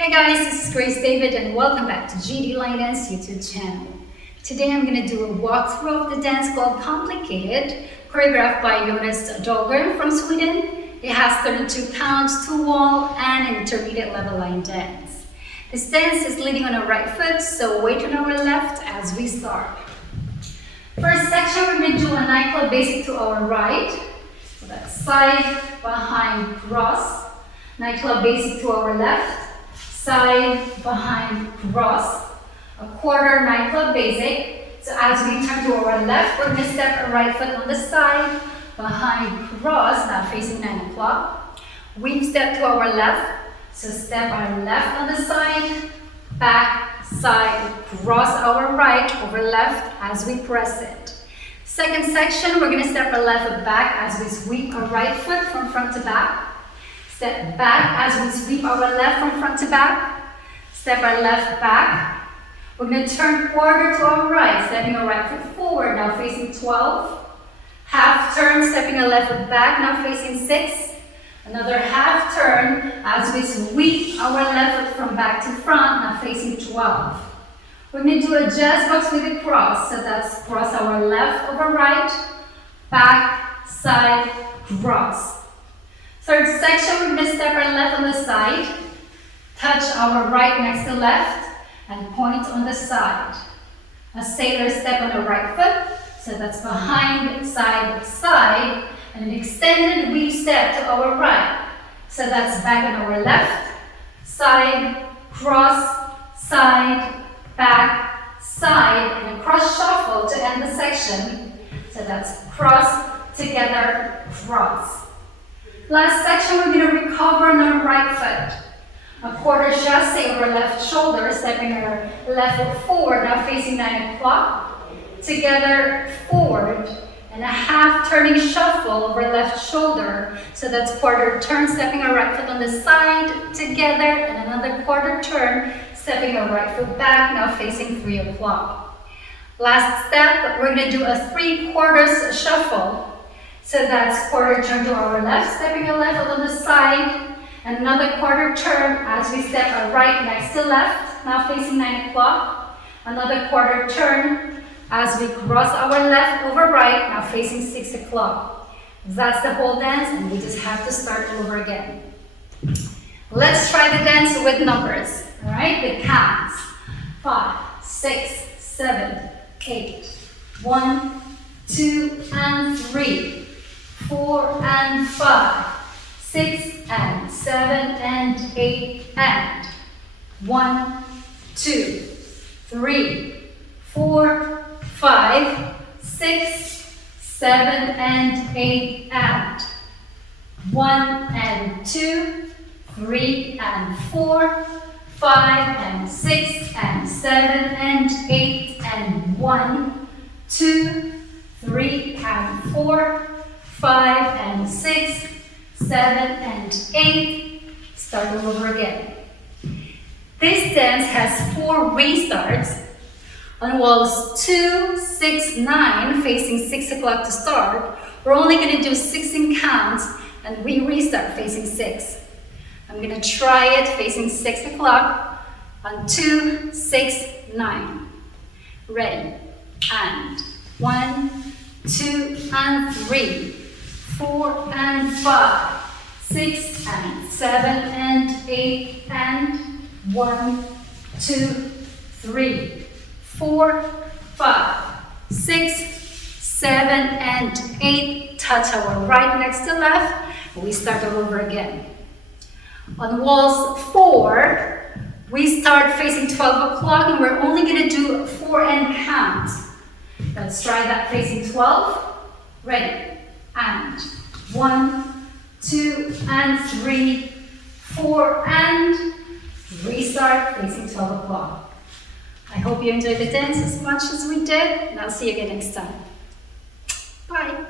Hey guys, this is Grace David and welcome back to V10 Linedance YouTube channel. Today I'm going to do a walkthrough of the dance called Complicated, choreographed by Jonas Dahlgren from Sweden. It has 32 counts, 2-wall, and an intermediate level line dance. This dance is leading on our right foot, so weight on our left as we start. First section, we're going to do a nightclub basic to our right. So that's side, behind, cross. Nightclub basic to our left. Side, behind, cross. A quarter nightclub basic. So as we turn to our left, we're going to step our right foot on the side, behind, cross, now facing 9 o'clock. Weave step to our left. So step our left on the side, back, side, cross our right over left as we press it. Second section, we're going to step our left foot back as we sweep our right foot from front to back. Step back as we sweep our left from front to back. Step our left back. We're going to turn quarter to our right, stepping our right foot forward, now facing 12. Half turn, stepping our left foot back, now facing 6. Another half turn as we sweep our left foot from back to front, now facing 12. We're going to do a jazz box with a cross, so that's cross our left over right, back, side, cross. Third section, we're going to step our left on the side, touch our right next to left, and point on the side. A sailor step on the right foot, so that's behind, side, side, and an extended weave step to our right. So that's back on our left, side, cross, side, back, side, and a cross shuffle to end the section. So that's cross, together, cross. Last section, we're going to recover on our right foot. A quarter chasse over left shoulder, stepping our left foot forward, now facing 9 o'clock. Together, forward, and a half turning shuffle over left shoulder. So that's quarter turn, stepping our right foot on the side, together, and another quarter turn, stepping our right foot back, now facing 3 o'clock. Last step, we're going to do a 3/4 shuffle. So that's quarter turn to our left, stepping our left foot on the side, and another quarter turn as we step our right next to left, now facing 9 o'clock. Another quarter turn as we cross our left over right, now facing 6 o'clock. That's the whole dance, and we just have to start all over again. Let's try the dance with numbers, all right? The counts. 5, 6, 7, 8. 1, 2, and 3. 4 and 5, 6 and 7 and 8 and 1, 2, 3, 4, 5, 6, 7 and 8 and 1 and 2, 3 and 4, 5 and 6 and 7 and 8 and 1, 2, 3 and 4, 5 and 6, 7 and 8. Start all over again. This dance has 4 restarts. On walls 2, 6, 9, facing 6 o'clock to start, we're only going to do 16 counts and we restart facing 6. I'm going to try it facing 6 o'clock on 2, 6, 9. Ready? And 1, 2, and 3. 4 and 5, 6 and 7 and 8 and 1, 2, 3, 4, 5, 6, 7 and 8. Touch our right next to left. We start all over again. On walls 4, we start facing 12 o'clock and we're only going to do 4 and count. Let's try that facing 12. Ready? And 1, 2, and 3, 4, and restart facing 12 o'clock. I hope you enjoyed the dance as much as we did, and I'll see you again next time. Bye.